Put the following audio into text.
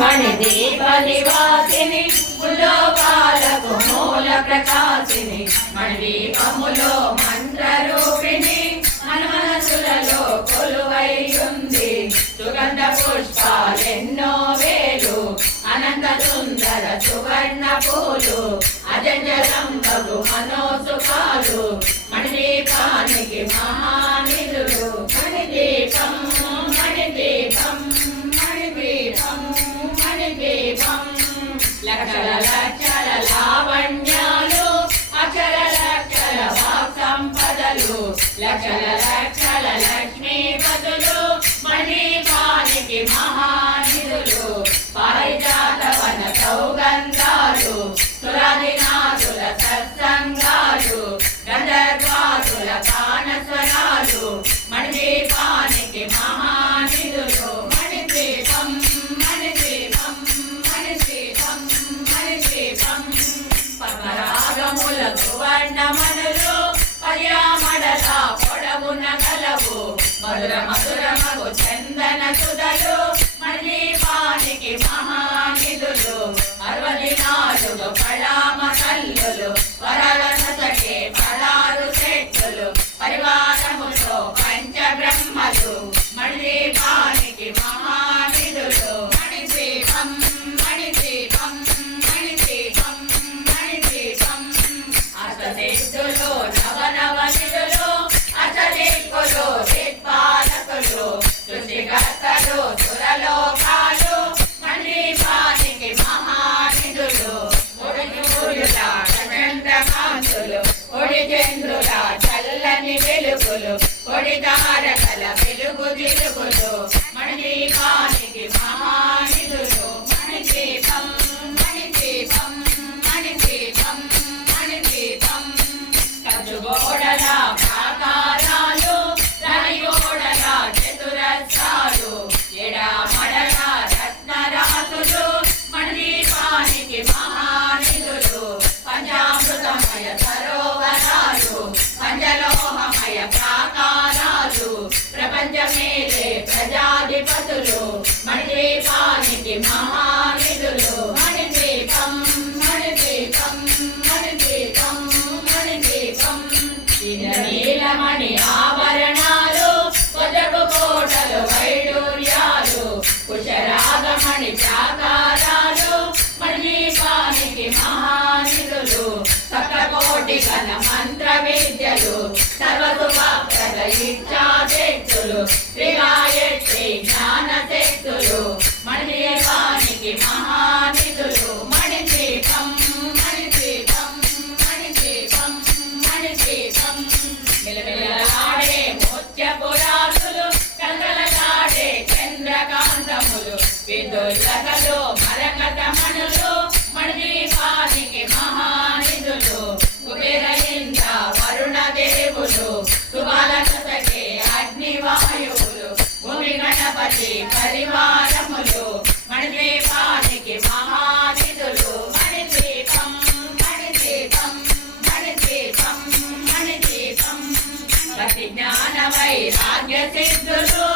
మణిదీప నివాసిని ములోకాలకు మూల ప్రకాశిని మణిదీపములో మంత్ర రూపిణి మన మనసులలో కొలువై ఉంది సుగంధ పుష్పాలెన్నో వేలు అనంత సుందర సువర్ణ పూలు అజంజలంబగు మనోసుఖాలు మణిదీపానికి మహానిధులు మణిదీపం మణిదీపం మణిదీపం మణిదీపం లక్షల లక్షల లావణ్యాలు అక్షర లక్షల వాక్ సంపదలు లక్షల లక్షల లక్ష్మీపతులు మణిదీపానికి మహానిధులు పారిజాత వన సౌగంధాలు సురాదినాథుల సత్సంగాలు గంధర్వాసుల గానస్వరాలు మణిదీపానికి మహానిధులు మణిదీపం మణిదీపం మణిదీపం మణిదీపం పద్మరాగముల సువర్ణమనులు పర్యామడల పొడవున కలవు మధుర మధురమగు చందన సుధలు మణిదీపానికి మహానిధులు 64 పళామ కల్లులు వరల సతకే 16 శక్తులు పరివారముతో పంచబ్రహ్మలు మణిదీపానికి మహానిధులు మణిదీపం మణిదీపం మణిదీపం మణిదీపం అష్టసిద్ధులు నవనవనిధులు అష్టదిక్కులు దిక్పాలకులు సృష్టికర్తలు సురలోకాలు మణిదీపానికి మహానిధులు చంద్రకాంతులు కొడి చంద్రుల చల్లని వెలుగులు కొడి తారకల వెలుగు దిలుగులు మణిదీపానికి మహానిధులు మణిదీపం మణిదీపం మణిదీపం మణిదీపం కచుగోడల ప్రాకారాలు రవిగోడల చతురస్రాలు ఎడామడల రత్నరాసులు మణిదీపానికి మహానిధులు పంచామృతమయ సరోవరాలు పంచలోహమయ ప్రాకారాలు ప్రపంచమేలే ప్రజాధిపతులు మణిదీపానికి మహానిధులు మణిదీపం మణిదీపం మణిదీపం మణిదీపం నీలమణి ఆభరణాలు వజపు కోటలు వైడూర్యాలు కుశరాగమణి ప్రాకారాలు మణిదీపానికి మహానిధులు సప్తకోటి ఘన మంత్ర విద్యలు సర్వసుభప్రద ఇచ్ఛాశక్తులు త్రిగాయత్రి జ్ఞాన శక్తులు మణిదీపానికి మహానిధులు మణిదీపం మణిదీపం మణిదీపం మణిదీపం మిలమిలలాడే ముత్యపురాసులు కలకలలాడే చంద్రకాంతములు విద్యుల్లకలు మరకతమణులు మణిదీపానికి మహానిధులు కుబేర ఇంద్ర వరుణ దేవులు సుబాలకసకే అగ్నివాయువులు భూమి గణపతి పరివారములు మణిదీపానికి మహానిధులు మణిదీపం మణిదీపం మణిదీపం మణిదీపం ప్రతి జ్ఞాన వైరాగ్య సిద్ధులు